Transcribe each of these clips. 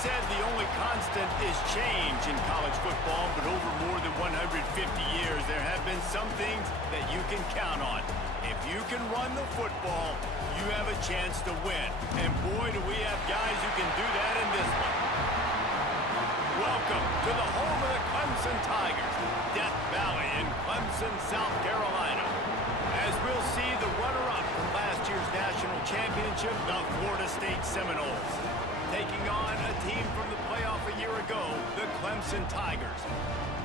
said the only constant is change in college football, but over more than 150 years, there have been some things that you can count on. If you can run the football, you have a chance to win. And boy, do we have guys who can do that in this one. Welcome to the home of the Clemson Tigers, Death Valley in Clemson, South Carolina. As we'll see the runner-up from last year's national championship, the Florida State Seminoles, taking on a team from the playoff a year ago, the Clemson Tigers.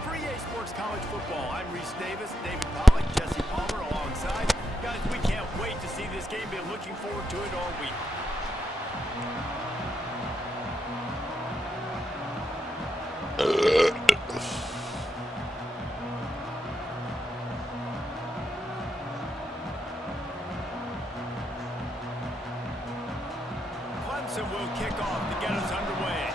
For EA Sports College Football, I'm Reese Davis, David Pollack, Jesse Palmer alongside. Guys, we can't wait to see this game. Been looking forward to it all week. Clemson will kick off to get us underway.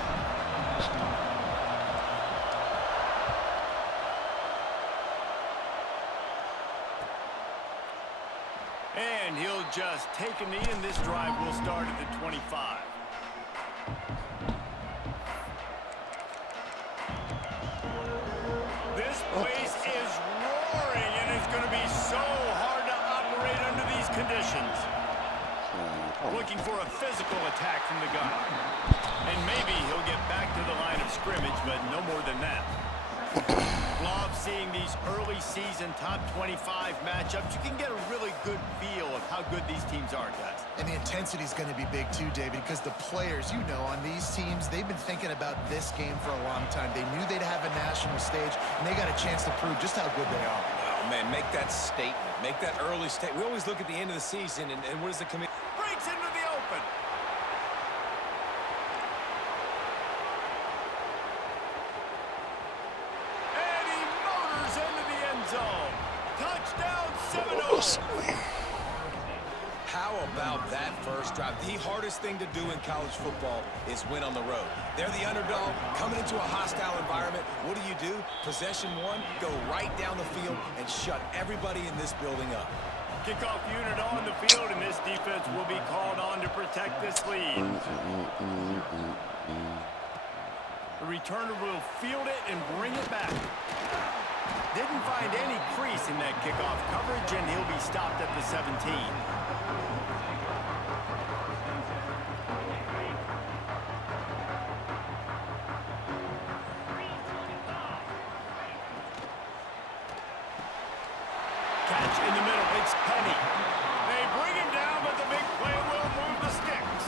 And he'll just take a knee, and this drive will start at the 25. This place is roaring, and it's going to be so hard to operate under these conditions. Looking for a physical attack from the gun. And maybe he'll get back to the line of scrimmage, but no more than that. Love seeing these early season top 25 matchups. You can get a really good feel of how good these teams are, guys. And the intensity is going to be big too, David, because the players, you know, on these teams, they've been thinking about this game for a long time. They knew they'd have a national stage, and they got a chance to prove just how good they are. Oh, man, make that statement. Make that early statement. We always look at the end of the season, and what does the committee... Breaks into the open. And he motors into the end zone. Touchdown, Seminoles. How about that first drive? The hardest thing to do in college football is win on the road. They're the underdog, coming into a hostile environment. What do? Possession one, go right down the field and shut everybody in this building up. Kickoff unit on the field, and this defense will be called on to protect this lead. The returner will field it and bring it back. Didn't find any crease in that kickoff coverage, and he'll be stopped at the 17. Catch in the middle, it's Penny. They bring him down, but the big play will move the sticks.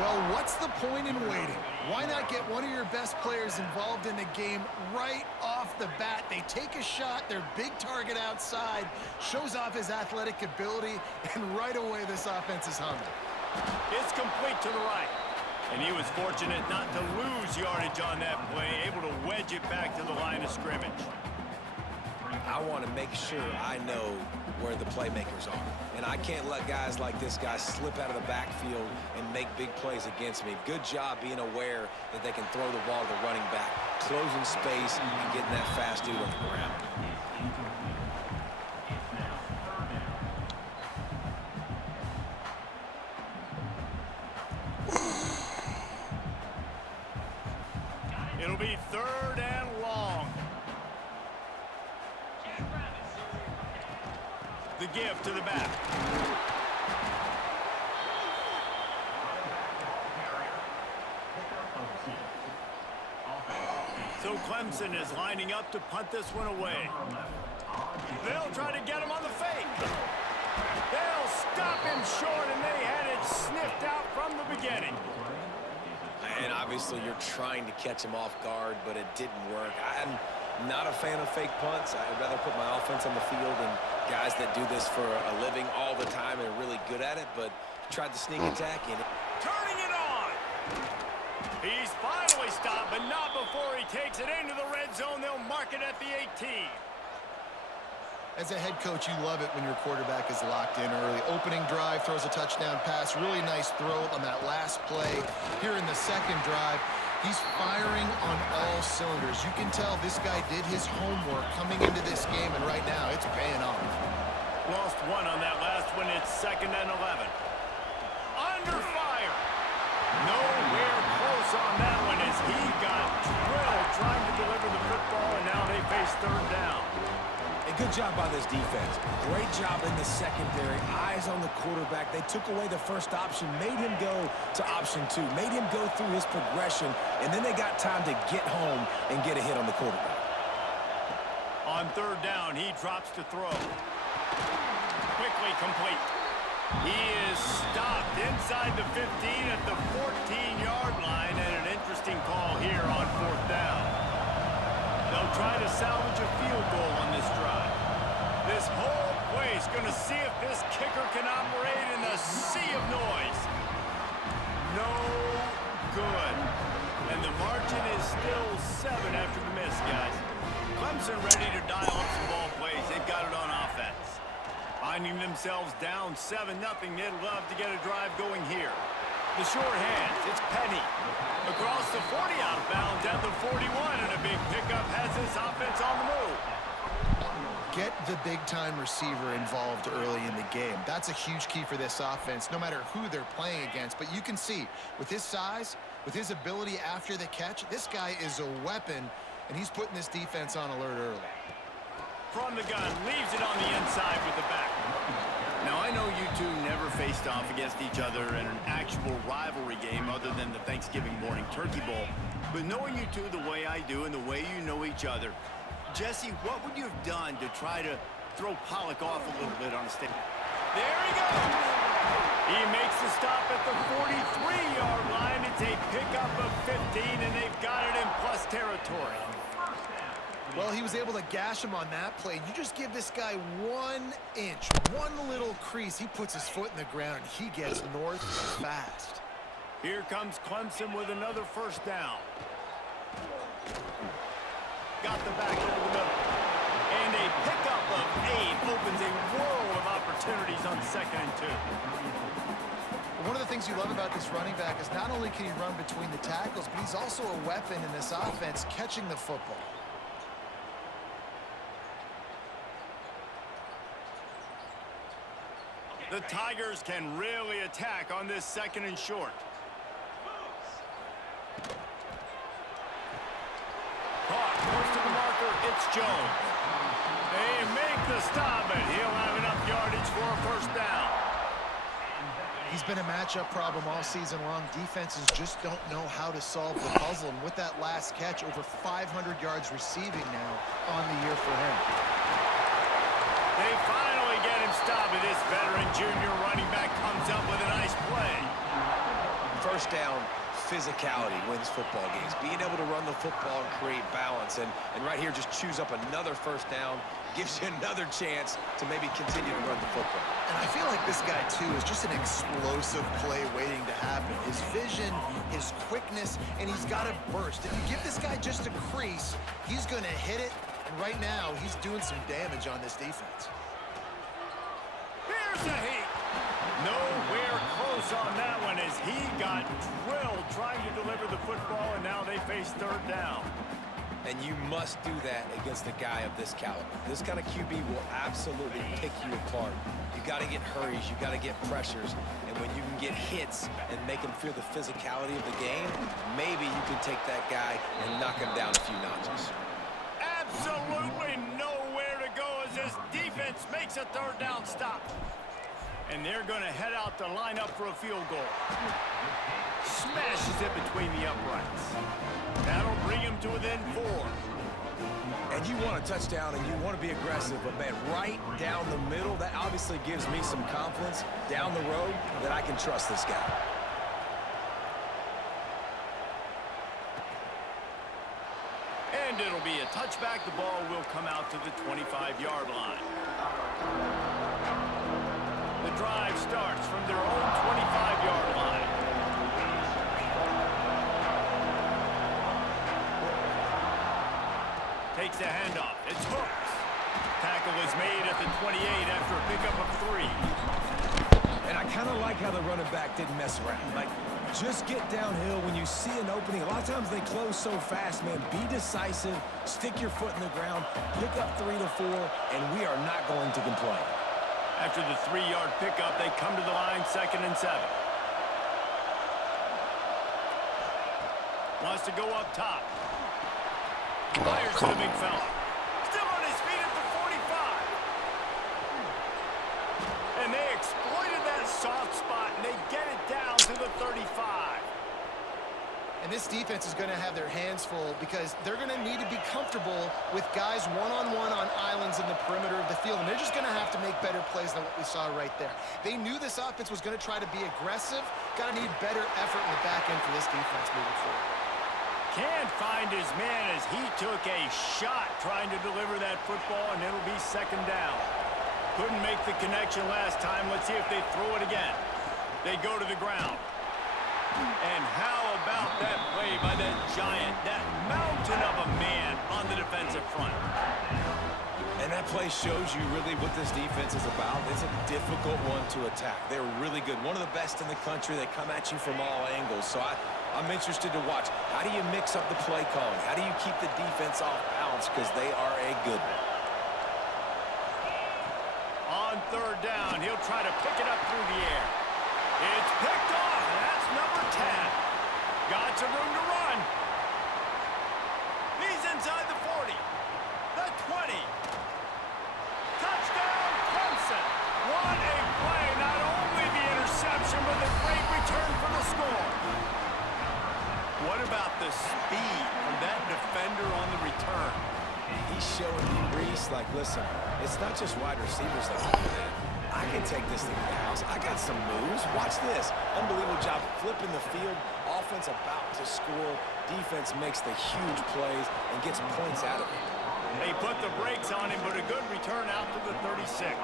Well, what's the point in waiting? Why not get one of your best players involved in the game right off the bat? They take a shot, their big target outside, shows off his athletic ability, and right away this offense is humming. It's complete to the right. And he was fortunate not to lose yardage on that play, able to wedge it back to the line of scrimmage. I want to make sure I know where the playmakers are. And I can't let guys like this guy slip out of the backfield and make big plays against me. Good job being aware that they can throw the ball to the running back, closing space and getting that fast dude on the ground. It'll be third and long. The give to the back. So Clemson is lining up to punt this one away. They'll try to get him on the fake. They'll stop him short, and they had it sniffed out from the beginning. And obviously you're trying to catch him off guard, but it didn't work. I'm not a fan of fake punts. I'd rather put my offense on the field and guys that do this for a living all the time and are really good at it, but tried the sneak attack in it. Turning it on. He's finally stopped, but not before he takes it into the red zone. They'll mark it at the 18. As a head coach, you love it when your quarterback is locked in early. Opening drive, throws a touchdown pass. Really nice throw on that last play. Here in the second drive, he's firing on all cylinders. You can tell this guy did his homework coming into this game, and right now it's paying off. Lost one on that last one. It's 2nd and 11. Under fire. Nowhere close on that one as he got drilled trying to deliver the football, and now they face third down. And good job by this defense. Great job in the secondary. Eyes on the quarterback. They took away the first option, made him go to option 2, made him go through his progression, and then they got time to get home and get a hit on the quarterback. On third down, he drops to throw. Quickly complete. He is stopped inside the 15 at the 14-yard line, and an interesting call here on fourth down. They'll try to salvage a field goal on this drive. This whole place going to see if this kicker can operate in a sea of noise. No good. And the margin is still 7 after the miss, guys. Clemson ready to dial up some ball plays. They've got it on offense. Finding themselves down 7-0. They'd love to get a drive going here. The short hands, it's Penny. Across the 40 out of bounds at the 41, and a big pickup has this offense on the move. Get the big-time receiver involved early in the game. That's a huge key for this offense, no matter who they're playing against. But you can see, with his size, with his ability after the catch, this guy is a weapon, and he's putting this defense on alert early. From the gun, leaves it on the inside with the back. Now, I know you two never faced off against each other in an actual rivalry game other than the Thanksgiving morning turkey bowl. But knowing you two the way I do and the way you know each other, Jesse, what would you have done to try to throw Pollock off a little bit on a stick? There he goes! He makes the stop at the 43-yard line. It's a pickup of 15, and they've got it in plus territory. Well, he was able to gash him on that play. You just give this guy 1 inch, one little crease. He puts his foot in the ground. He gets north fast. Here comes Clemson with another first down. Got the back over the middle. And a pickup of 8 opens a world of opportunities on 2nd and 2. One of the things you love about this running back is not only can he run between the tackles, but he's also a weapon in this offense catching the football. The Tigers can really attack on this 2nd and short. Caught, close to the marker, it's Jones. They make the stop, and he'll have enough yardage for a first down. He's been a matchup problem all season long. Defenses just don't know how to solve the puzzle, and with that last catch, over 500 yards receiving now on the year for him. They finally get him stopped, and this veteran junior running back comes up with a nice play. First down, physicality wins football games. Being able to run the football and create balance. And right here, just choose up another first down. Gives you another chance to maybe continue to run the football. And I feel like this guy, too, is just an explosive play waiting to happen. His vision, his quickness, and he's got a burst. If you give this guy just a crease, he's going to hit it. And right now, he's doing some damage on this defense. Here's a heat. Nowhere close on that one as he got drilled trying to deliver the football, and now they face third down. And you must do that against a guy of this caliber. This kind of QB will absolutely pick you apart. You got to get hurries, you got to get pressures, and when you can get hits and make him feel the physicality of the game, maybe you can take that guy and knock him down a few notches. Absolutely nowhere to go as this defense makes a third down stop. And they're going to head out to line up for a field goal. Smashes it between the uprights. That'll bring him to within 4. And you want a touchdown and you want to be aggressive, but man, right down the middle, that obviously gives me some confidence down the road that I can trust this guy. And it'll be a touchback. The ball will come out to the 25-yard line. The drive starts from their own 25-yard line. Takes the handoff. It's hooked. Tackle is made at the 28 after a pickup of 3. And I kind of like how the running back didn't mess around. Like, just get downhill when you see an opening. A lot of times they close so fast, man. Be decisive. Stick your foot in the ground. Pick up 3 to 4, and we are not going to complain. After the 3-yard pickup, they come to the line 2nd and 7. Wants to go up top. Fires to the big fella. Still on his feet at the 45. And they exploited that soft spot, and they get it down to the 35. And this defense is going to have their hands full because they're going to need to be comfortable with guys one-on-one on islands in the perimeter of the field. And they're just going to have to make better plays than what we saw right there. They knew this offense was going to try to be aggressive. Got to need better effort in the back end for this defense moving forward. Can't find his man as he took a shot trying to deliver that football, and it'll be second down. Couldn't make the connection last time. Let's see if they throw it again. They go to the ground. And how about that play by that giant, that mountain of a man on the defensive front? And that play shows you really what this defense is about. It's a difficult one to attack. They're really good. One of the best in the country. They come at you from all angles. So I'm interested to watch. How do you mix up the play calling? How do you keep the defense off balance? Because they are a good one. On third down, he'll try to pick it up through the air. It's picked off, and that's number 10. Got some room to run. He's inside the 40. The 20. Touchdown, Clemson. What a play. Not only the interception, but the great return for the score. What about the speed from that defender on the return? He's showing you, Reese, like, listen, it's not just wide receivers that can do that. I can take this thing to the house. I got some moves. Watch this. Unbelievable job flipping the field. Offense about to score. Defense makes the huge plays and gets points out of it. They put the brakes on him, but a good return out to the 36.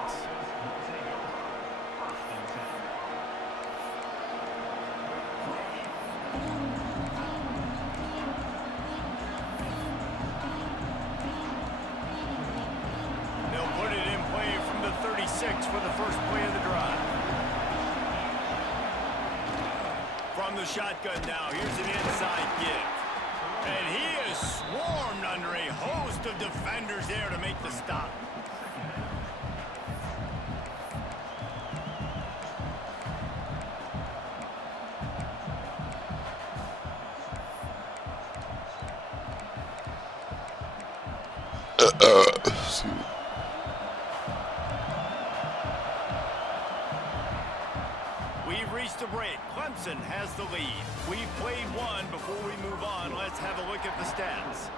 They'll put it in play from the 36 for the first play of the drive. From the shotgun now, here's an inside give. And he is swarmed under a host of defenders there to make the stop. We've reached a break. Clemson has the lead. We've played one. Before we move on, let's have a look at the stats.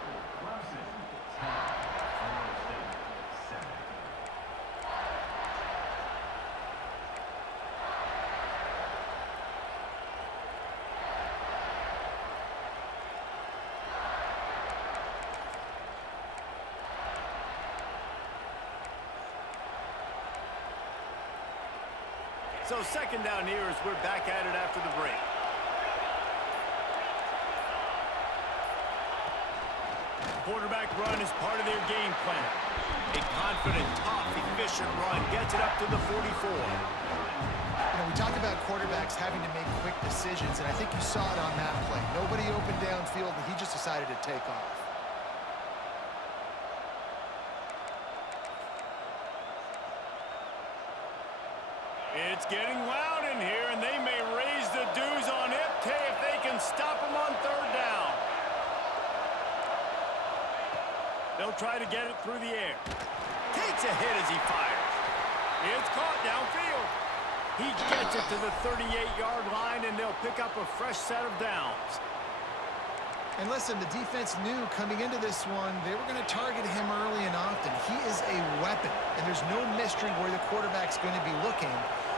So second down here as we're back at it after the break. Quarterback run is part of their game plan. A confident, tough, efficient run gets it up to the 44. You know, we talk about quarterbacks having to make quick decisions, and I think you saw it on that play. Nobody opened downfield, and he just decided to take off. It's getting loud in here, and they may raise the dues on Ipte if they can stop him on third down. They'll try to get it through the air. Takes a hit as he fires. It's caught downfield. He gets it to the 38-yard line, and they'll pick up a fresh set of downs. And listen, the defense knew coming into this one, they were going to target him early and often. He is a weapon, and there's no mystery where the quarterback's going to be looking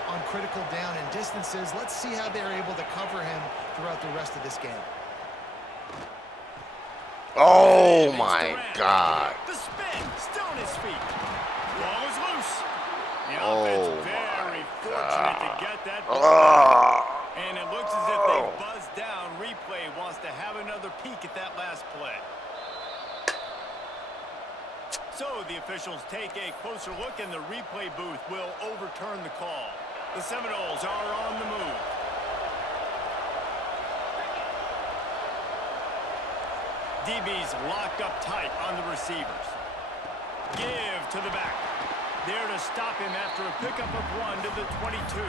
on critical down and distances. Let's see how they're able to cover him throughout the rest of this game. Oh, my God. The spin, still on his feet. Ball is loose. The Oh, offense very fortunate to get that ball. Oh. And it looks as if they buzzed down. Replay wants to have another peek at that last play. So the officials take a closer look, and the replay booth will overturn the call. The Seminoles are on the move. DB's locked up tight on the receivers. Give to the back. There to stop him after a pickup of one to the 22.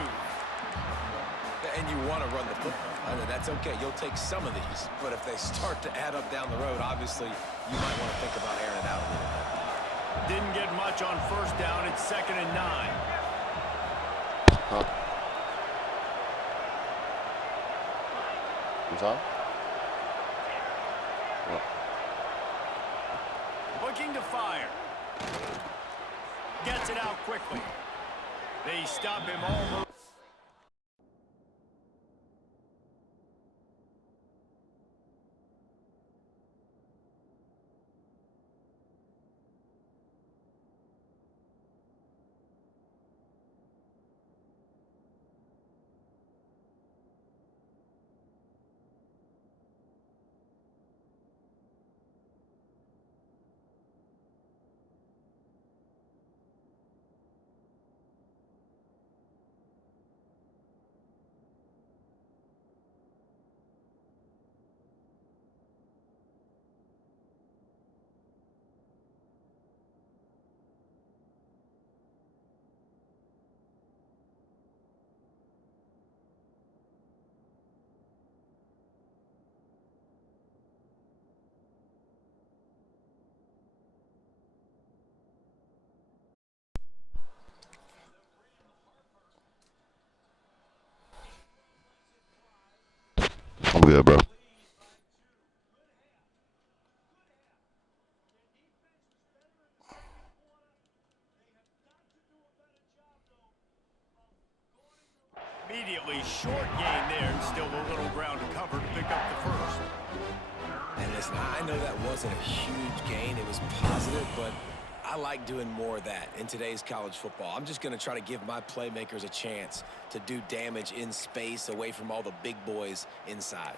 And you want to run the football. I mean, that's okay. You'll take some of these. But if they start to add up down the road, obviously, you might want to think about airing it out a little bit. Didn't get much on first down. It's 2nd and 9. Huh? What's up? What? Looking to fire. Gets it out quickly. They stop him almost. I'm good, bro. Immediately short gain there, and still a little ground to cover to pick up the first. And listen, I know that wasn't a huge gain. It was positive, but I like doing more of that in today's college football. I'm just going to try to give my playmakers a chance to do damage in space away from all the big boys inside.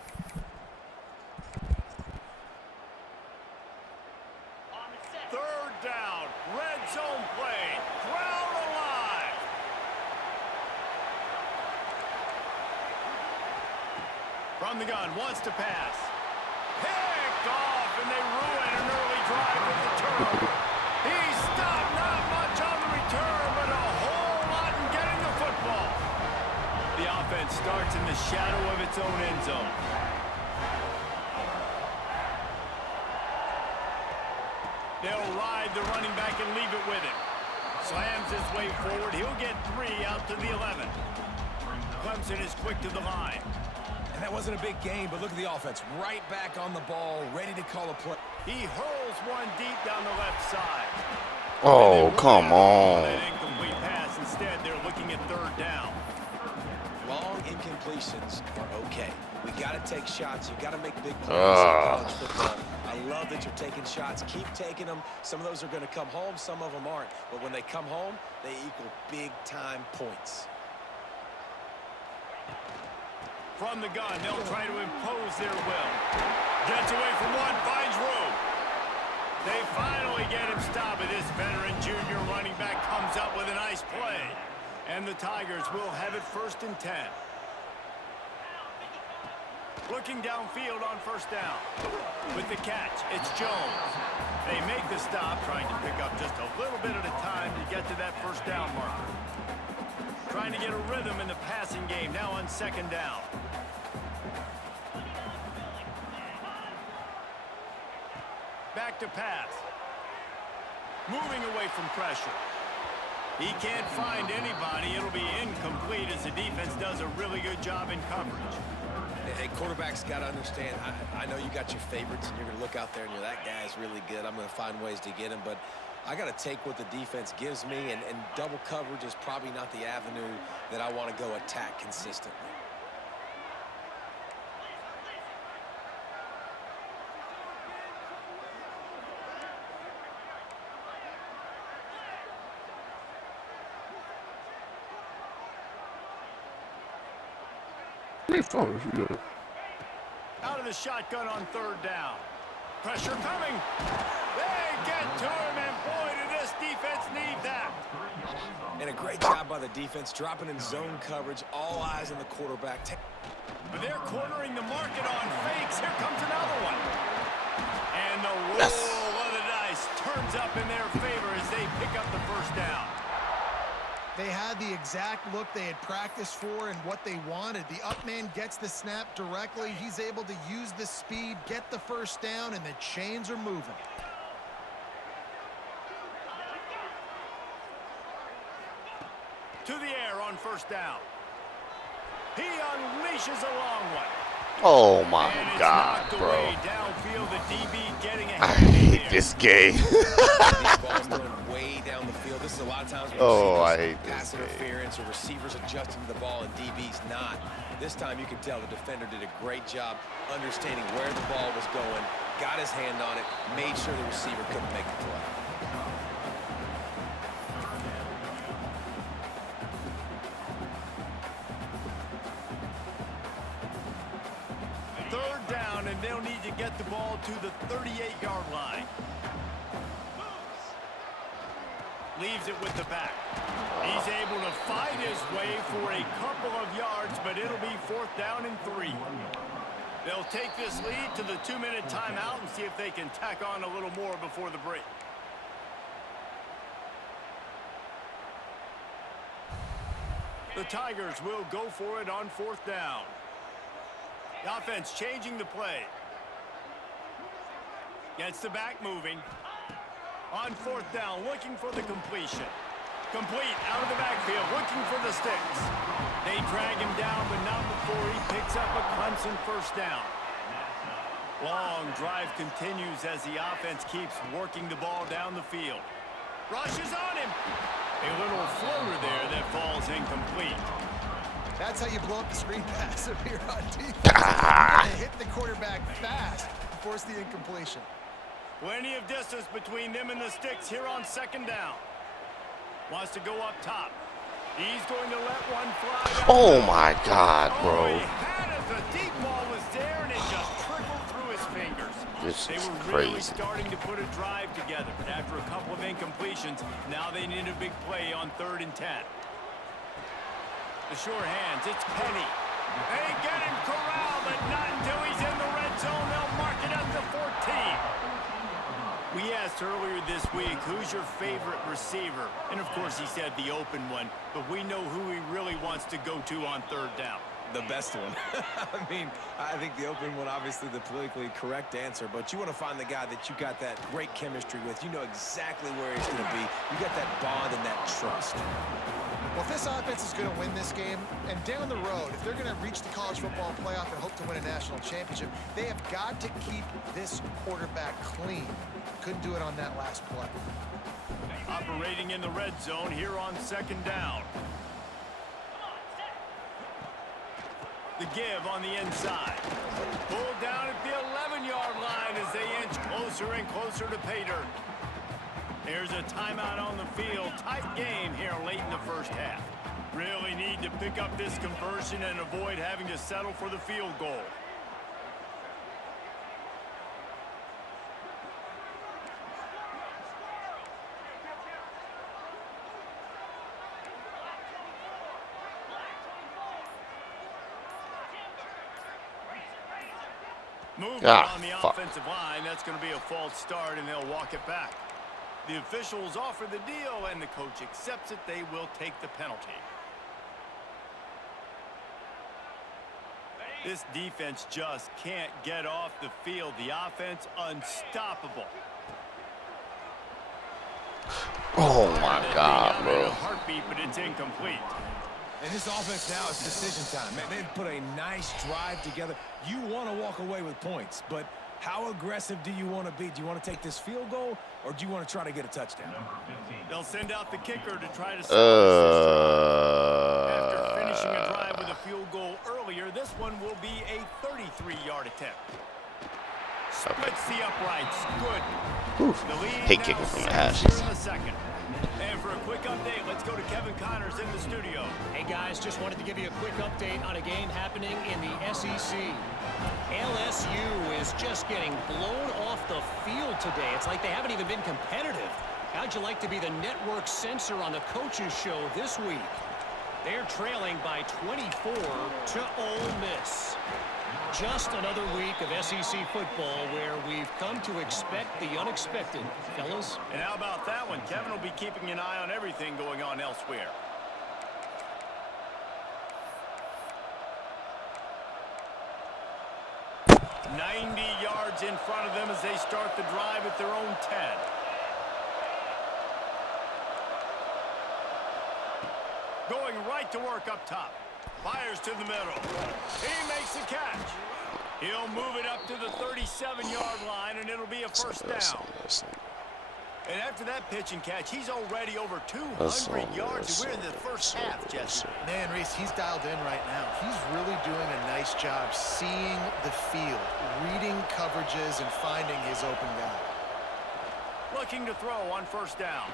Third down, red zone play, crowd alive. From the gun, wants to pass. Picked off, and they ruin an early drive with the turnover. He stopped, not much on the return, but a whole lot in getting the football. The offense starts in the shadow of its own end zone. They'll ride the running back and leave it with him. Slams his way forward. He'll get 3 out to the 11. Clemson is quick to the line. And that wasn't a big game, but look at the offense. Right back on the ball, ready to call a play. He hurls one deep down the left side. Oh, come on. An incomplete pass. Instead, they're looking at third down. Long incompletions are okay. We got to take shots. You got to make big plays in college football. I love that you're taking shots. Keep taking them. Some of those are going to come home. Some of them aren't. But when they come home, they equal big-time points. From the gun, they'll try to impose their will. Gets away from one, finds room. They finally get him stopped, but this veteran junior running back comes up with a nice play. And the Tigers will have it 1st and 10. Looking downfield on first down. With the catch, it's Jones. They make the stop, trying to pick up just a little bit at a time to get to that first down marker. Trying to get a rhythm in the passing game, now on 2nd down. Back to pass. Moving away from pressure. He can't find anybody. It'll be incomplete as the defense does a really good job in coverage. Hey, quarterbacks got to understand, I know you got your favorites, and you're going to look out there and you're, that guy's really good. I'm going to find ways to get him, but I got to take what the defense gives me, and double coverage is probably not the avenue that I want to go attack consistently. Out of the shotgun on 3rd down. Pressure coming. They get to him, and boy, did this defense need that. And a great job by the defense, dropping in zone coverage, all eyes on the quarterback. But they're cornering the market on fakes. Here comes another one. And the roll of the dice turns up in their favor as they pick up the first down. They had the exact look they had practiced for and what they wanted. The up man gets the snap directly. He's able to use the speed, get the first down, and the chains are moving. To the air on first down. He unleashes a long one. Oh my And it's God, knocked bro. away downfield. The DB getting I ahead hate there. this game. These balls going way down the field. This is a lot of times when Oh, I you see hate this pass game. interference or receivers adjusting to the ball and DB's not. This time you can tell the defender did a great job understanding where the ball was going, got his hand on it, made sure the receiver couldn't make the play. Third down, and they'll need to get the ball to the 38-yard line. Leaves it with the back. He's able to fight his way for a couple of yards, but it'll be 4th down and 3. They'll take this lead to the 2-minute timeout and see if they can tack on a little more before the break. The Tigers will go for it on 4th down. The offense changing the play. Gets the back moving. On 4th down, looking for the completion. Complete out of the backfield, looking for the sticks. They drag him down, but not before he picks up a Clemson first down. Long drive continues as the offense keeps working the ball down the field. Rushes on him. A little floater there that falls incomplete. That's how you blow up the screen pass if you're on defense. They hit the quarterback fast and force the incompletion. Plenty of distance between them and the sticks here on 2nd down. Wants to go up top. He's going to let one fly. Oh my God, Oh, bro. he had it. The deep ball was there, and it just trickled through his fingers. This They is were really crazy. starting to put a drive together, but after a couple of incompletions, now they need a big play on 3rd and 10. The sure hands, it's Penny. They get him corralled, but not until he's in the red zone. They'll mark it up to 14. We asked earlier this week, who's your favorite receiver? And of course he said the open one, but we know who he really wants to go to on 3rd down. The best one. I mean, I think the open one, obviously the politically correct answer, but you want to find the guy that you got that great chemistry with. You know exactly where he's going to be. You got that bond and that trust. Well, if this offense is going to win this game, and down the road, if they're going to reach the college football playoff and hope to win a national championship, they have got to keep this quarterback clean. Couldn't do it on that last play. Operating in the red zone here on 2nd down. The give on the inside. Pulled down at the 11-yard line as they inch closer and closer to pay dirt. There's a timeout on the field. Tight game here late in the first half. Really need to pick up this conversion and avoid having to settle for the field goal. Movement on the offensive line. That's going to be a false start, and they'll walk it back. The officials offer the deal, and the coach accepts it. They will take the penalty. This defense just can't get off the field. The offense unstoppable. Oh my God, A bro. heartbeat, but it's incomplete. And this offense now is decision time. Man, they've put a nice drive together. You want to walk away with points, but how aggressive do you want to be? Do you want to take this field goal, or do you want to try to get a touchdown? They'll send out the kicker to try to after Uh, finishing a drive with a field goal earlier, this one will be a 33-yard attempt. Splits the uprights. Good. Oof. The lead Hate now kicking from the 6 ashes. here in the second. And for a quick update, let's go to Kevin Connors in the studio. Hey guys, just wanted to give you a quick update on a game happening in the SEC. LSU is just getting blown off the field today. It's like they haven't even been competitive. How'd you like to be the network censor on the coaches show this week? They're trailing by 24 to Ole Miss. Just another week of SEC football where we've come to expect the unexpected, fellas. And how about that one? Kevin will be keeping an eye on everything going on elsewhere. 90 yards in front of them as they start the drive at their own 10. Going right to work up top. Fires to the middle. He makes the catch. He'll move it up to the 37-yard line, and it'll be a first down. And after that pitch and catch, he's already over 200 yards. We're in the first half, Jesse. Man, Reese, he's dialed in right now. He's really doing a nice job seeing the field, reading coverages, and finding his open guy. Looking to throw on first down.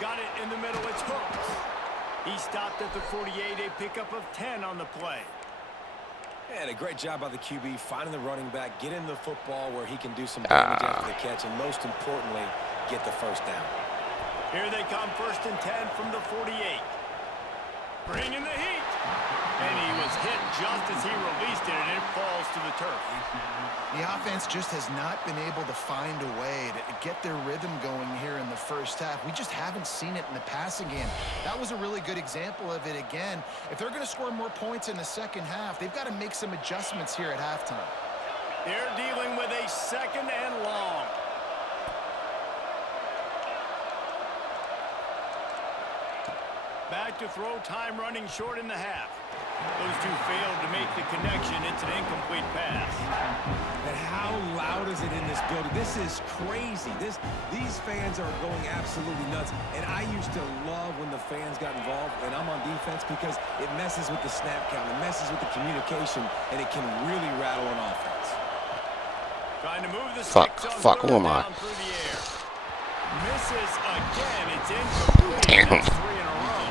Got it in the middle. It's Hooks. He stopped at the 48, a pickup of 10 on the play. And a great job by the QB, finding the running back, getting the football where he can do some damage after the catch, and most importantly, get the first down. Here they come, 1st and 10 from the 48. Bringing the heat. And he was hit just as he released it, and it falls to the turf. The offense just has not been able to find a way to get their rhythm going here in the first half. We just haven't seen it in the passing game. That was a really good example of it again. If they're going to score more points in the second half, they've got to make some adjustments here at halftime. They're dealing with a 2nd and long. Back to throw, time running short in the half. Those two failed to make the connection. It's an incomplete pass. And how loud is it in this building? This is crazy. These fans are going absolutely nuts. And I used to love when the fans got involved, and I'm on defense, because it messes with the snap count. It messes with the communication, and it can really rattle an offense. Trying to move the Fuck, who am I? through the air. Misses again. It's incomplete. Damn. That's 3 in a row.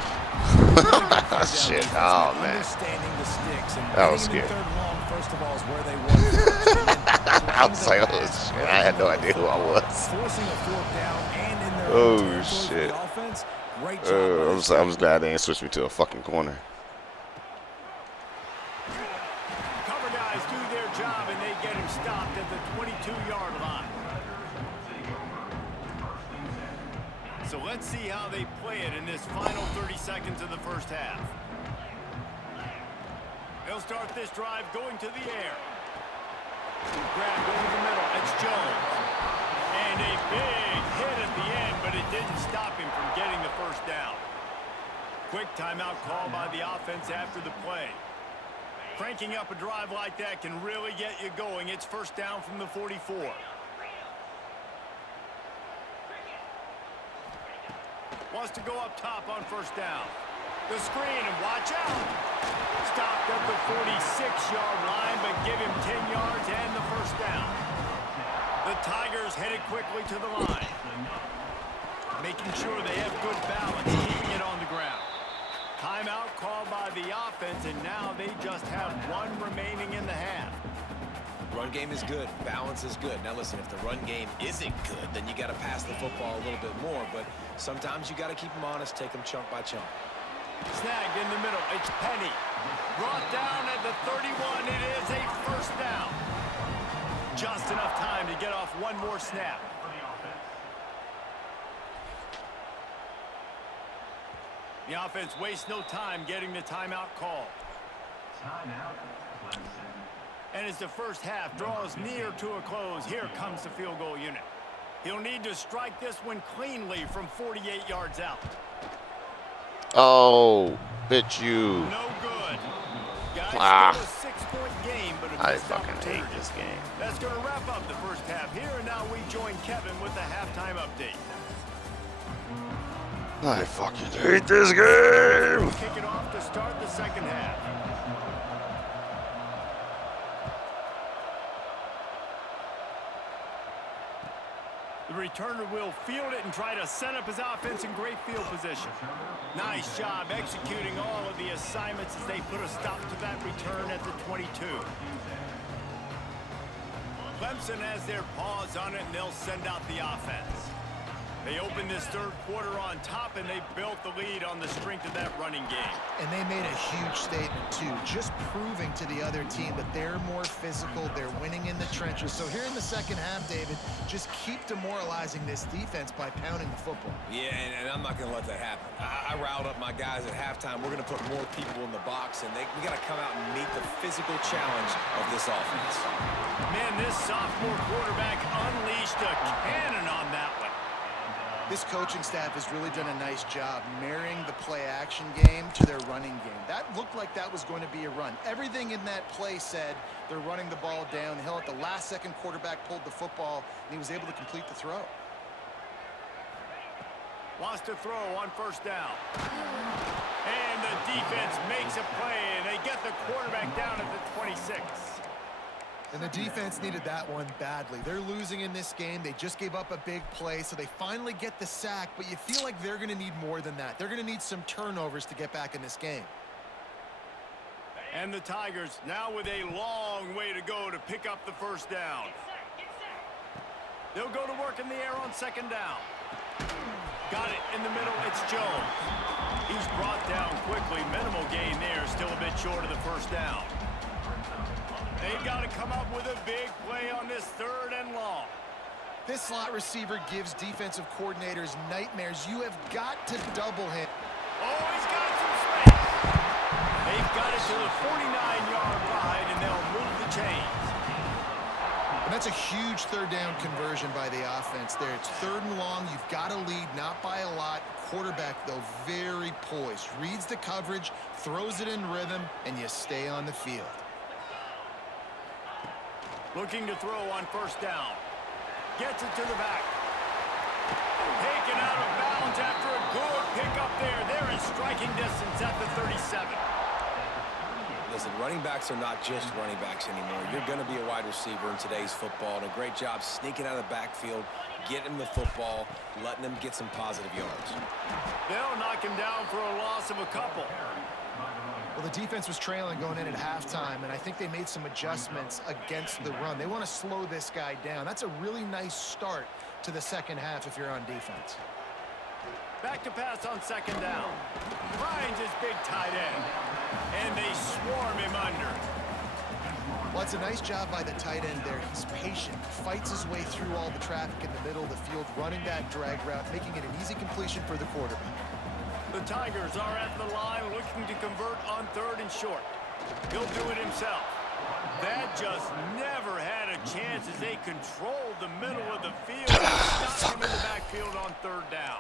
Shit, oh man. That was scary. First of all, is where they were. I was like, oh shit, I had no idea who I was. Forcing a 4th down and in their Oh shit. offense. Great job. I was glad they didn't switch me to a fucking corner. Cover guys do their job, and they get him stopped at the 22-yard line. So let's see how they play it in this final 30 seconds of the first half. They'll start this drive going to the air. Grabbed over the middle. It's Jones. And a big hit at the end, but it didn't stop him from getting the first down. Quick timeout call by the offense after the play. Cranking up a drive like that can really get you going. It's first down from the 44. Wants to go up top on first down. The screen, and watch out. Stopped at the 46-yard line, but give him 10 yards and the first down. The Tigers headed quickly to the line. Making sure they have good balance, keeping it on the ground. Timeout called by the offense, and now they just have 1 remaining in the half. Run game is good. Balance is good. Now listen, if the run game isn't good, then you got to pass the football a little bit more. But sometimes you got to keep them honest, take them chunk by chunk. Snagged in the middle. It's Penny. Brought down at the 31. It is a first down. Just enough time to get off one more snap. The offense wastes no time getting the timeout call. Timeout, Clemson. And as the first half draws near to a close, here comes the field goal unit. He'll need to strike this one cleanly from 48 yards out. Oh, bitch you. No good. Guys, still a 6-point game, but a I missed fucking opportunity. hate this game. That's going to wrap up the first half here, and now we join Kevin with the halftime update. I fucking hate this game. Kick it off to start the second half. The returner will field it and try to set up his offense in great field position. Nice job executing all of the assignments as they put a stop to that return at the 22. Clemson has their paws on it, and they'll send out the offense. They opened this third quarter on top, and they built the lead on the strength of that running game. And they made a huge statement, too, just proving to the other team that they're more physical, they're winning in the trenches. So here in the second half, David, just keep demoralizing this defense by pounding the football. Yeah, and I'm not going to let that happen. I riled up my guys at halftime. We're going to put more people in the box, and we got to come out and meet the physical challenge of this offense. Man, this sophomore quarterback unleashed a cannon on that one. This coaching staff has really done a nice job marrying the play-action game to their running game. That looked like that was going to be a run. Everything in that play said they're running the ball downhill. At the last second, quarterback pulled the football, and he was able to complete the throw. Lost a throw on first down. And the defense makes a play, and they get the quarterback down at the 26. And the defense needed that one badly. They're losing in this game. They just gave up a big play, so they finally get the sack, but you feel like they're going to need more than that. They're going to need some turnovers to get back in this game. And the Tigers now with a long way to go to pick up the first down. They'll go to work in the air on second down. Got it in the middle. It's Jones. He's brought down quickly. Minimal gain there. Still a bit short of the first down. They've got to come up with a big play on this third and long. This slot receiver gives defensive coordinators nightmares. You have got to double him. Oh, he's got some space. They've got it to the 49-yard line, and they'll move the chains. And that's a huge third down conversion by the offense there. It's third and long. You've got to lead, not by a lot. Quarterback, though, very poised. Reads the coverage, throws it in rhythm, and you stay on the field. Looking to throw on first down. Gets it to the back. Taken out of bounds after a good pickup there. They're in striking distance at the 37. Listen, running backs are not just running backs anymore. You're going to be a wide receiver in today's football, and a great job sneaking out of the backfield, getting the football, letting them get some positive yards. They'll knock him down for a loss of a couple. Well, the defense was trailing going in at halftime, and I think they made some adjustments against the run. They want to slow this guy down. That's a really nice start to the second half if you're on defense. Back to pass on second down. Finds his big tight end, and they swarm him under. Well, it's a nice job by the tight end there. He's patient, fights his way through all the traffic in the middle of the field, running that drag route, making it an easy completion for the quarterback. The Tigers are at the line looking to convert on third and short. He'll do it himself. That just never had a chance as they controlled the middle of the field and stopped him in the backfield on third down.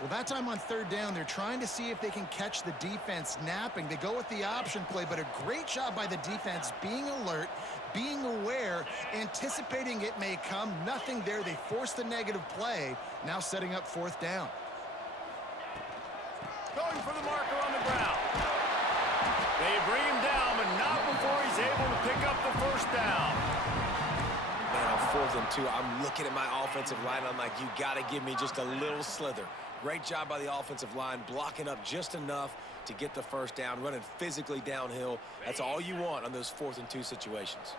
Well, that time on third down, they're trying to see if they can catch the defense napping. They go with the option play, but a great job by the defense being alert, being aware, anticipating it may come. Nothing there. They forced the negative play, now setting up fourth down. Going for the marker on the ground. They bring him down, but not before he's able to pick up the first down. Man, on 4th and 2, I'm looking at my offensive line. I'm like, you got to give me just a little slither. Great job by the offensive line, blocking up just enough to get the first down, running physically downhill. That's all you want on those 4th and 2 situations.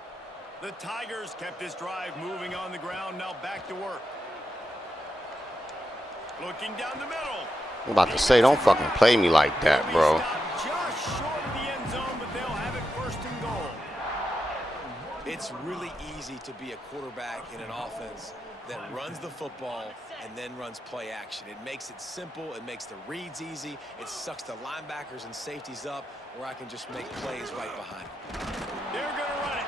The Tigers kept this drive moving on the ground, now back to work. Looking down the middle. I'm about to say, don't fucking play me like that, bro. Just short of the end zone, but they'll have it first and goal. It's really easy to be a quarterback in an offense that runs the football and then runs play action. It makes it simple. It makes the reads easy. It sucks the linebackers and safeties up where I can just make plays right behind them. They're going to run it.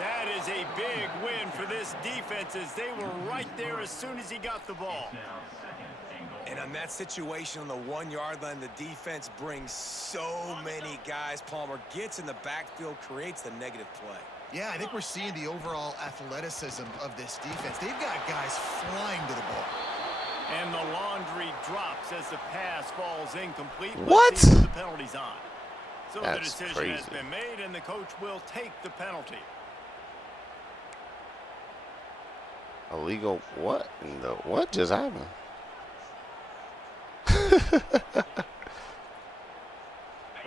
That is a big win for this defense as they were right there as soon as he got the ball. And on that situation on the 1-yard line, the defense brings so many guys. Palmer gets in the backfield, creates the negative play. Yeah, I think we're seeing the overall athleticism of this defense. They've got guys flying to the ball. And the laundry drops as the pass falls incomplete. What? Let's see the penalty's on. So the That's decision crazy. has been made, and the coach will take the penalty. Illegal what? No, what just happened?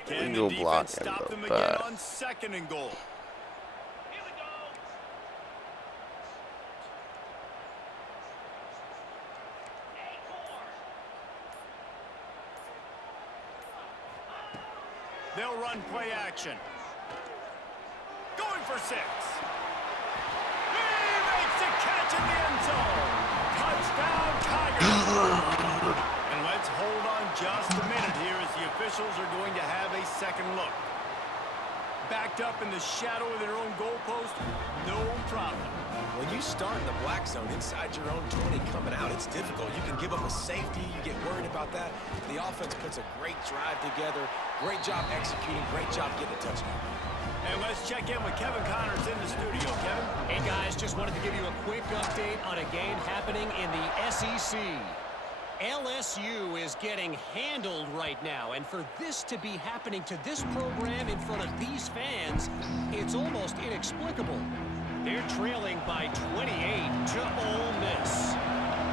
Can Illegal the block defense in stop the them again back. on second and goal? They'll run play action. Going for 6. He makes a catch in the end zone. Touchdown, Tigers. And let's hold on just a minute here as the officials are going to have a second look. Backed up in the shadow of their own goalpost, no problem. When you start in the black zone inside your own 20 coming out, it's difficult. You can give up a safety. You get worried about that. The offense puts a great drive together. Great job executing. Great job getting a touchdown. And let's check in with Kevin Connors in the studio. Kevin? Hey, guys, just wanted to give you a quick update on a game happening in the SEC. LSU is getting handled right now, and for this to be happening to this program in front of these fans, it's almost inexplicable. They're trailing by 28 to Ole Miss.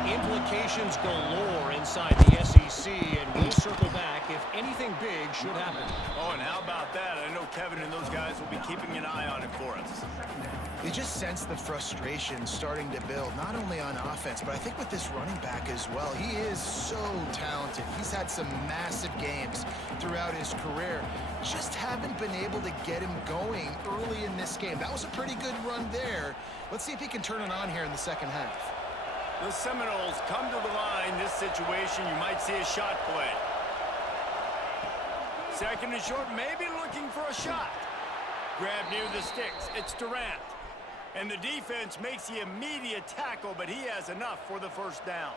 Implications galore inside the SEC, and we'll circle back if anything big should happen. Oh, and how about that? I know Kevin and those guys will be keeping an eye on it for us. You just sense the frustration starting to build, not only on offense, but I think with this running back as well. He is so talented. He's had some massive games throughout his career. Just haven't been able to get him going early in this game. That was a pretty good run there. Let's see if he can turn it on here in the second half. The Seminoles come to the line. This situation, you might see a shot play. Second and short, maybe looking for a shot. Grab near the sticks. It's Durant. And the defense makes the immediate tackle, but he has enough for the first down.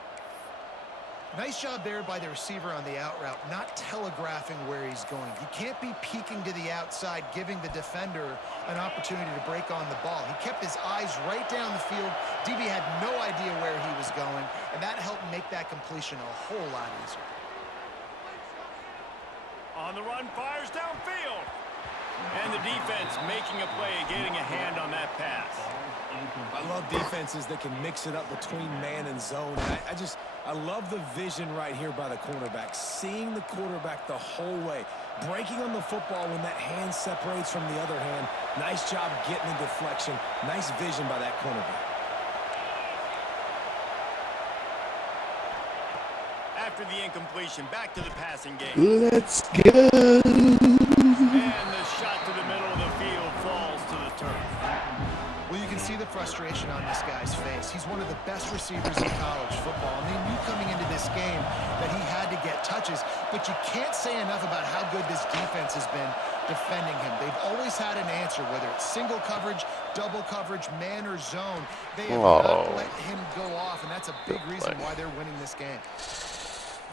Nice job there by the receiver on the out route, not telegraphing where he's going. You can't be peeking to the outside, giving the defender an opportunity to break on the ball. He kept his eyes right down the field. DB had no idea where he was going, and that helped make that completion a whole lot easier. On the run, fires downfield. And the defense making a play, getting a hand on that pass. I love defenses that can mix it up between man and zone. And I love the vision right here by the cornerback, seeing the quarterback the whole way, breaking on the football when that hand separates from the other hand. Nice job getting the deflection. Nice vision by that cornerback. After the incompletion, back to the passing game. Let's go. And the shot to the middle of the field falls to the turf. Well, you can see the frustration on this guy's face. He's one of the best receivers in college football, and they knew coming into this game that he had to get touches, but you can't say enough about how good this defense has been defending him. They've always had an answer, whether it's single coverage, double coverage, man or zone. They have not let him go off, and that's a big reason why they're winning this game.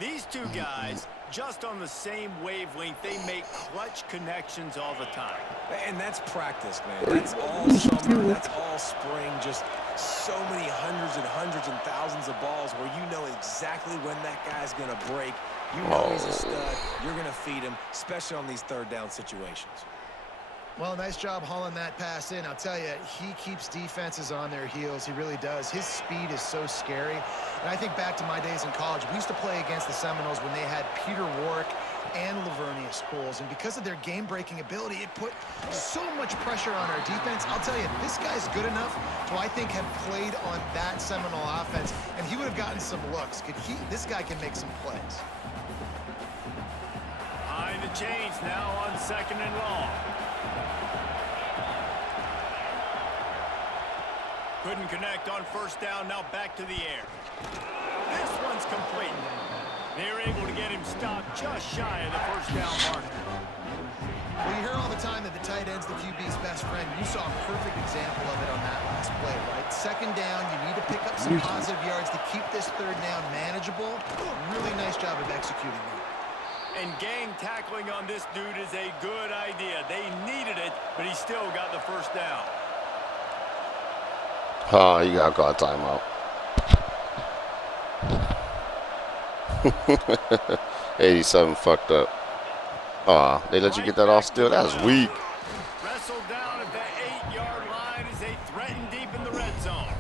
These two guys, just on the same wavelength, they make clutch connections all the time. And that's practice, man. That's all summer. That's all spring. Just so many hundreds and thousands of balls where you know exactly when that guy's going to break. You know he's a stud. You're going to feed him, especially on these third down situations. Well, nice job hauling that pass in. I'll tell you, he keeps defenses on their heels. He really does. His speed is so scary. And I think back to my days in college. We used to play against the Seminoles when they had Peter Warrick and Lavernius Coles. And because of their game-breaking ability, it put so much pressure on our defense. I'll tell you, this guy's good enough to, I think, have played on that Seminole offense. And he would have gotten some looks. This guy can make some plays. Behind the chains now on second and long. Couldn't connect on first down, now back to the air. This one's complete. They're able to get him stopped just shy of the first down mark. Well, you hear all the time that the tight end's the QB's best friend. You saw a perfect example of it on that last play, right? Second down, you need to pick up some positive yards to keep this third down manageable. Really nice job of executing that. And gang tackling on this dude is a good idea. They needed it, but he still got the first down. Oh, you got to call a timeout. 87 fucked up. Aw, they let you get that off still? That was weak. Wrestled down at the 8-yard line as they threaten deep in the red zone.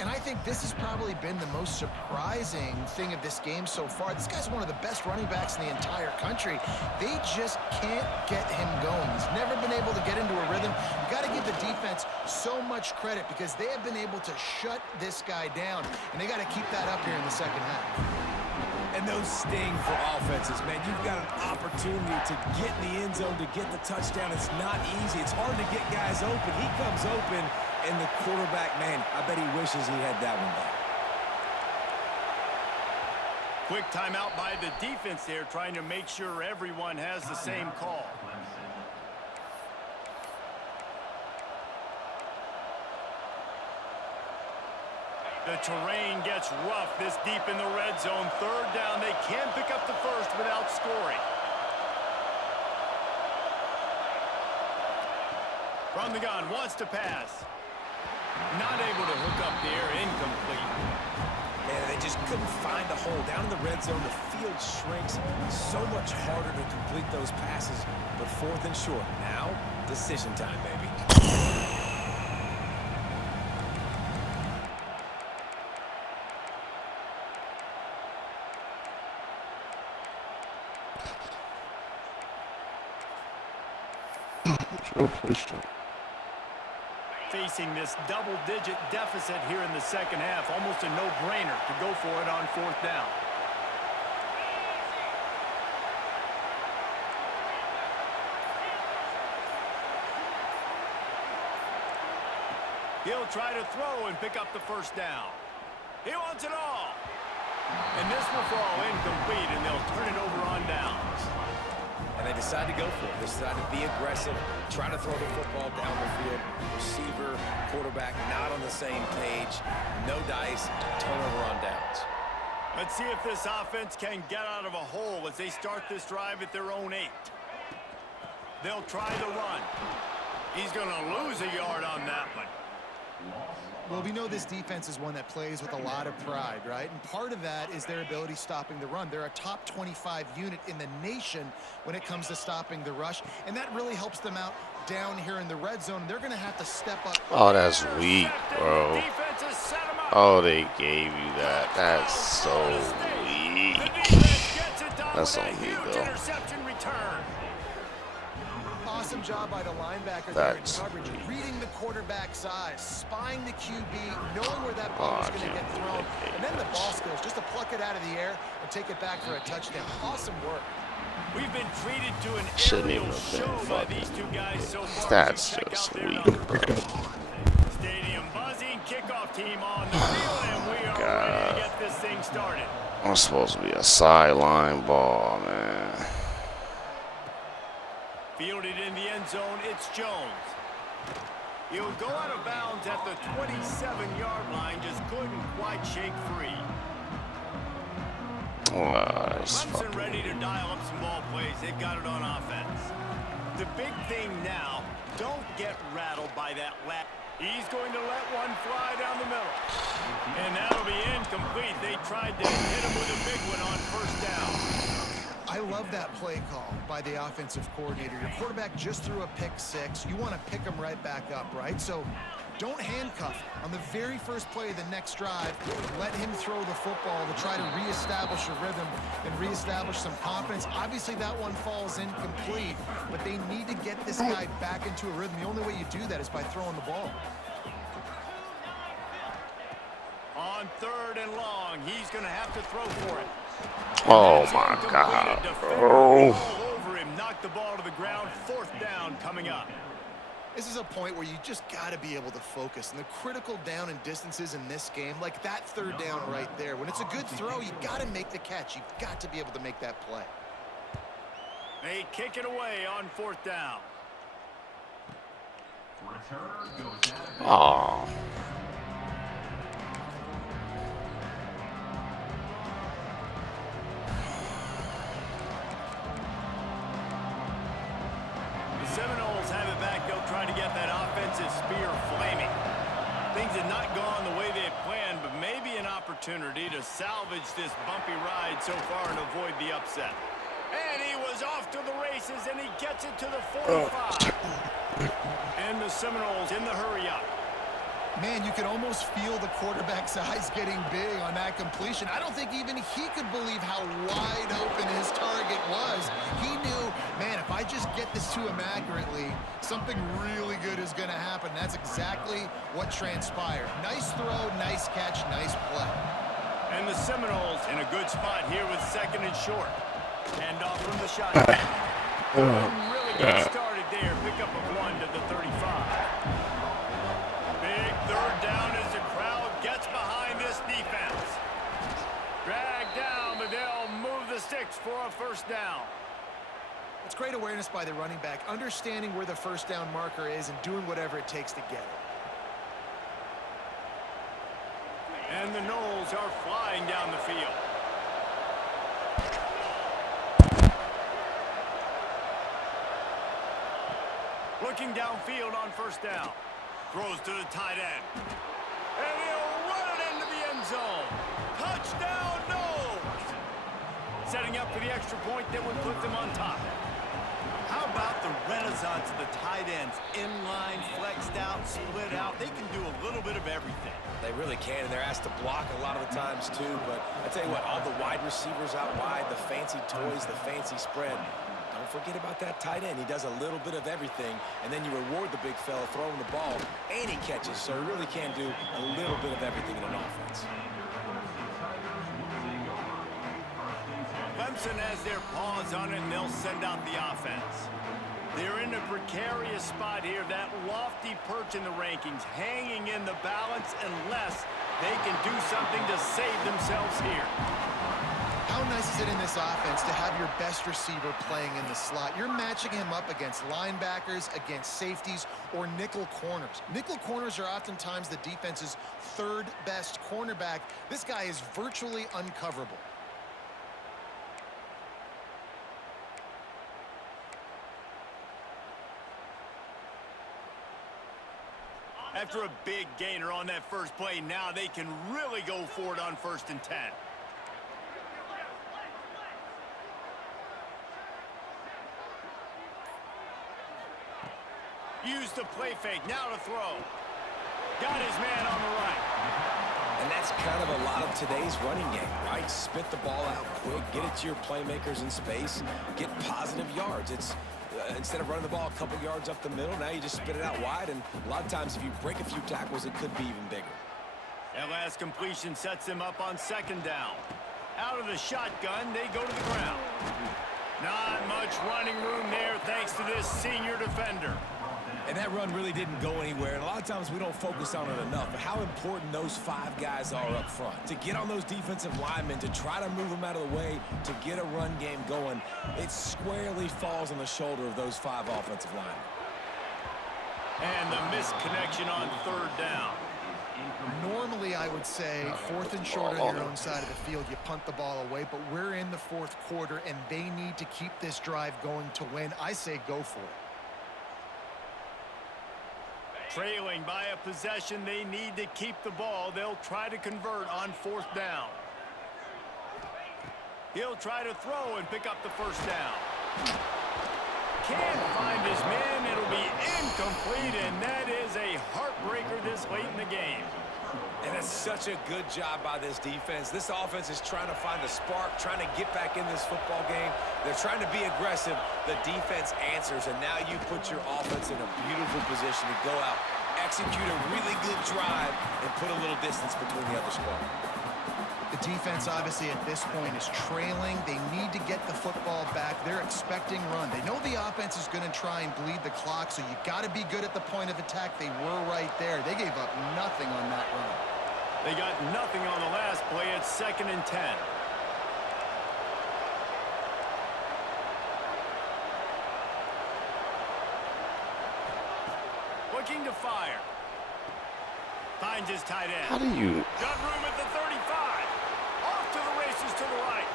And I think this has probably been the most surprising thing of this game so far. This guy's one of the best running backs in the entire country. They just can't get him going. He's never been able to get into a rhythm. You got to give the defense so much credit because they have been able to shut this guy down, and they got to keep that up here in the second half. And those sting for offenses, man. You've got an opportunity to get in the end zone, to get the touchdown. It's not easy. It's hard to get guys open. He comes open, and the quarterback, man, I bet he wishes he had that one back. Quick timeout by the defense there, trying to make sure everyone has the same call. The terrain gets rough this deep in the red zone. Third down, they can pick up the first without scoring. From the gun, wants to pass. Not able to hook up there, incomplete. Man, they just couldn't find a hole. Down in the red zone, the field shrinks. So much harder to complete those passes. But fourth and short. Now, decision time, baby. Facing this double-digit deficit here in the second half, almost a no-brainer to go for it on fourth down. He'll try to throw and pick up the first down. He wants it all. And this will fall incomplete, and they'll turn it over on downs. And they decide to go for it. They decide to be aggressive, try to throw the football down the field. Receiver, quarterback, not on the same page. No dice, turnover on downs. Let's see if this offense can get out of a hole as they start this drive at their own 8. They'll try the run. He's going to lose a yard on that one. Well, we know this defense is one that plays with a lot of pride, right? And part of that is their ability stopping the run. They're a top 25 unit in the nation when it comes to stopping the rush, and that really helps them out down here in the red zone. They're going to have to step up. Oh, that's weak, bro. Oh, they gave you that. That's so weak. That's on me, though. Awesome job by the linebacker there in coverage, reading the quarterback's eyes, spying the QB, knowing where that ball is going to get thrown, and then the ball skills, just to pluck it out of the air and take it back for a touchdown. Awesome work. We've been treated to an Shouldn't aerial even show have by been these two guys so far. That's Check just out their weak, numbers. bro. Stadium buzzing, kickoff team on the field, and we are ready to get this thing started. I'm supposed to be a sideline ball, man. Fielded in the end zone, it's Jones. He'll go out of bounds at the 27-yard line, just couldn't quite shake free. Clemson ready to dial up some ball plays. They've got it on offense. The big thing now, don't get rattled by that lap. He's going to let one fly down the middle. And that'll be incomplete. They tried to hit him with a big one on first down. I love that play call by the offensive coordinator. Your quarterback just threw a pick-6. You want to pick him right back up, right? So don't handcuff him. On the very first play of the next drive, let him throw the football to try to reestablish a rhythm and reestablish some confidence. Obviously, that one falls incomplete, but they need to get this guy back into a rhythm. The only way you do that is by throwing the ball. On third and long, he's going to have to throw for it. Oh my God, bro. All over him, knocked the ball to the ground. Fourth down coming up. This is a point where you just got to be able to focus. And the critical down and distances in this game, like that third down right there. When it's a good throw, you got to make the catch. You've got to be able to make that play. They kick it away on fourth down. Oh. Seminoles have it back. They'll try to get that offensive spear flaming. Things had not gone the way they had planned, but maybe an opportunity to salvage this bumpy ride so far and avoid the upset. And he was off to the races, and he gets it to the 45. And the Seminoles in the hurry-up. Man, you could almost feel the quarterback's eyes getting big on that completion. I don't think even he could believe how wide open his target was. He knew, man, if I just get this to him accurately, something really good is going to happen. That's exactly what transpired. Nice throw, nice catch, nice play. And the Seminoles in a good spot here with 2nd and short. Hand off from the shotgun. Really get started there. Pick up a 1 to the 35. Big 3rd down as the crowd gets behind this defense. Drag down, but they'll move the sticks for a 1st down. It's great awareness by the running back, understanding where the 1st down marker is and doing whatever it takes to get it. And the Noles are flying down the field. Looking downfield on 1st down. Throws to the tight end. And he'll run it into the end zone. Touchdown, Noles! Setting up for the extra point that would put them on top. How about the renaissance of the tight ends? Inline, flexed out, split out. They can do a little bit of everything. They really can, and they're asked to block a lot of the times too. But I tell you what, all the wide receivers out wide, the fancy toys, the fancy spread. Don't forget about that tight end. He does a little bit of everything, and then you reward the big fella throwing the ball, and he catches. So he really can do a little bit of everything in an offense. Clemson has their paws on it, and they'll send out the offense. They're in a precarious spot here, that lofty perch in the rankings, hanging in the balance unless they can do something to save themselves here. How nice is it in this offense to have your best receiver playing in the slot? You're matching him up against linebackers, against safeties, or nickel corners. Nickel corners are oftentimes the defense's 3rd best cornerback. This guy is virtually uncoverable. After a big gainer on that first play, now they can really go for it on 1st and 10. Use the play fake, now to throw. Got his man on the right. And that's kind of a lot of today's running game, right? Spit the ball out quick, get it to your playmakers in space, get positive yards. It's instead of running the ball a couple yards up the middle, now you just spit it out wide, and a lot of times if you break a few tackles, it could be even bigger. That last completion sets them up on 2nd down. Out of the shotgun, they go to the ground. Not much running room there thanks to this senior defender. And that run really didn't go anywhere, and a lot of times we don't focus on it enough, but how important those 5 guys are up front. To get on those defensive linemen, to try to move them out of the way, to get a run game going, it squarely falls on the shoulder of those 5 offensive linemen. And the misconnection on 3rd down. Normally, I would say 4th and short on your own side of the field, you punt the ball away, but we're in the 4th quarter, and they need to keep this drive going to win. I say go for it. Trailing by a possession, they need to keep the ball. They'll try to convert on 4th down. He'll try to throw and pick up the 1st down. Can't find his man. It'll be incomplete, and that is a heartbreaker this late in the game. And it's such a good job by this defense. This offense is trying to find the spark, trying to get back in this football game. They're trying to be aggressive. The defense answers, and now you put your offense in a beautiful position to go out, execute a really good drive, and put a little distance between the other squad. The defense, obviously, at this point is trailing. They need to get the football back. They're expecting run. They know the offense is going to try and bleed the clock, so you got to be good at the point of attack. They were right there. They gave up nothing on that run. They got nothing on the last play. It's 2nd and 10. Looking to fire. Finds his tight end. How do you... Got room at the 35. Off to the races to the right.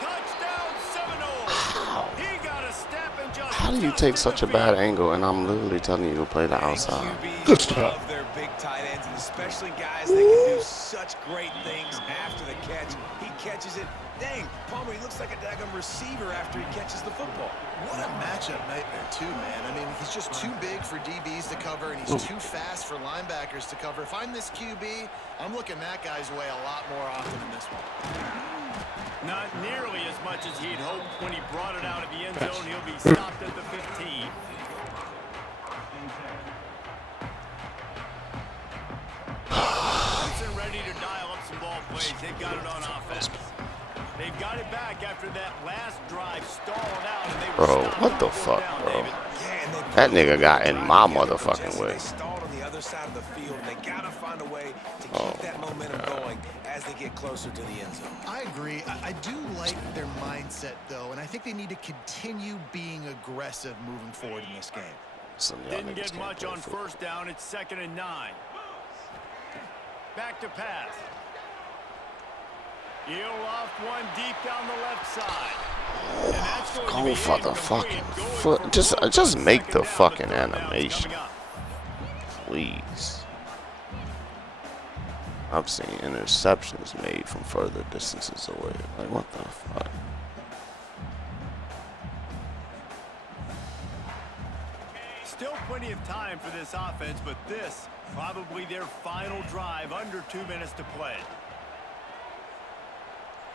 Touchdown Seminoles. How? He got a step and just... How do you take such a bad angle and I'm literally telling you to play the outside? Good stuff. Love their big tight ends, and especially guys that can do such great things after the catch. He catches it. Dang, Palmer, he looks like a daggum receiver after he catches the football. What a matchup nightmare, too, man. I mean, he's just too big for DBs to cover, and he's too fast for linebackers to cover. If I'm this QB, I'm looking that guy's way a lot more often than this one. Not nearly as much as he'd hoped. When he brought it out of the end zone, he'll be stopped at the 15. ways, they've got it on offense. They've got it back after that last drive stalled out. And they Bro, what the fuck, bro? That nigga got in my motherfucking way. They stalled on the other side of the field. They got to find a way to keep that momentum going as they get closer to the end zone. I agree. I do like their mindset, though, and I think they need to continue being aggressive moving forward in this game. Didn't get much on first down. It's 2nd and 9. Back to pass. He'll off one deep down the left side. And that's going Go for the fucking foot. Just make the fucking animation. Please. I've seen interceptions made from further distances away. Like, what the fuck? Still plenty of time for this offense, but this probably their final drive, under 2 minutes to play.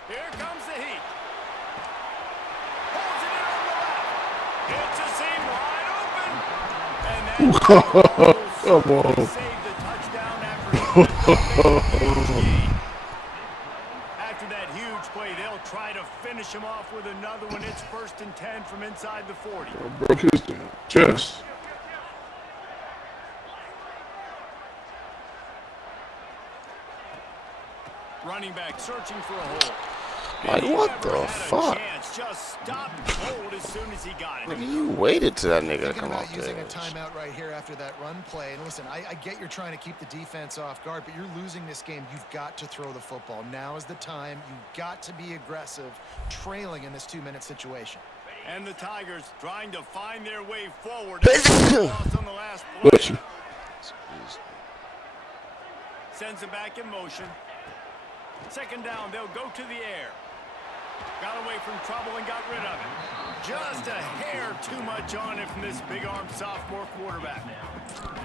Here comes the heat. Holds it in on the left. Hits a seam wide open. And that Come on. saved the touchdown after that huge play. They'll try to finish him off with another one. It's 1st and 10 from inside the 40. Broke his chest. Running back searching for a hole. Like, what the fuck? Just stopped cold as soon as he got it. Nigga, you waited till that nigga to Thinking come about off using a there. timeout right here after that run play. And listen, I get you're trying to keep the defense off guard, but you're losing this game. You've got to throw the football. Now is the time. You've got to be aggressive, trailing in this 2-minute situation. And the Tigers trying to find their way forward. Loss on the last play. Sends him back in motion. 2nd down, they'll go to the air. Got away from trouble and got rid of it. Just a hair too much on it from this big-armed sophomore quarterback.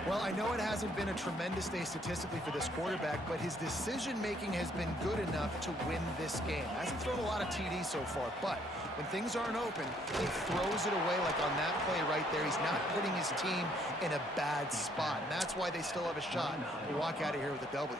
Well, I know it hasn't been a tremendous day statistically for this quarterback, but his decision-making has been good enough to win this game. Hasn't thrown a lot of TDs so far, but when things aren't open, he throws it away like on that play right there. He's not putting his team in a bad spot, and that's why they still have a shot to walk out of here with a W.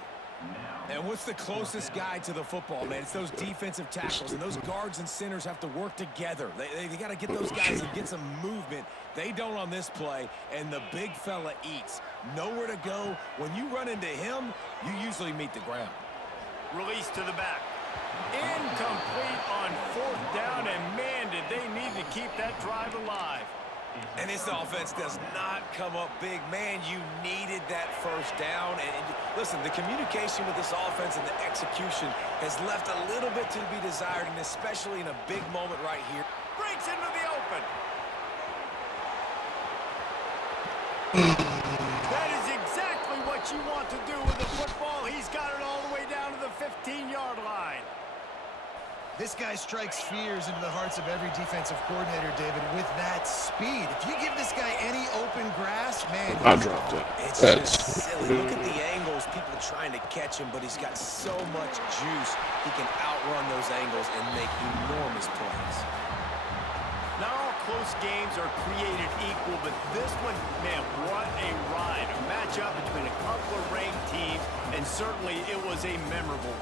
And what's the closest guy to the football, man? It's those defensive tackles, and those guards and centers have to work together. They got to get those guys and get some movement. They don't on this play, and the big fella eats. Nowhere to go. When you run into him, you usually meet the ground. Release to the back. Incomplete on 4th down, and man, did they need to keep that drive alive. And this offense does not come up big. Man, you needed that first down. And listen, the communication with this offense and the execution has left a little bit to be desired, and especially in a big moment right here. Breaks into the open. That is exactly what you want to do with the football. He's got it all the way down to the 15-yard line. This guy strikes fears into the hearts of every defensive coordinator, David, with that speed. If you give this guy any open grass, man. I dropped it. It's just silly. Look at the angles, people trying to catch him, but he's got so much juice. He can outrun those angles and make enormous plays. Not all close games are created equal, but this one, man, what a ride. A matchup between a couple of ranked teams, and certainly it was a memorable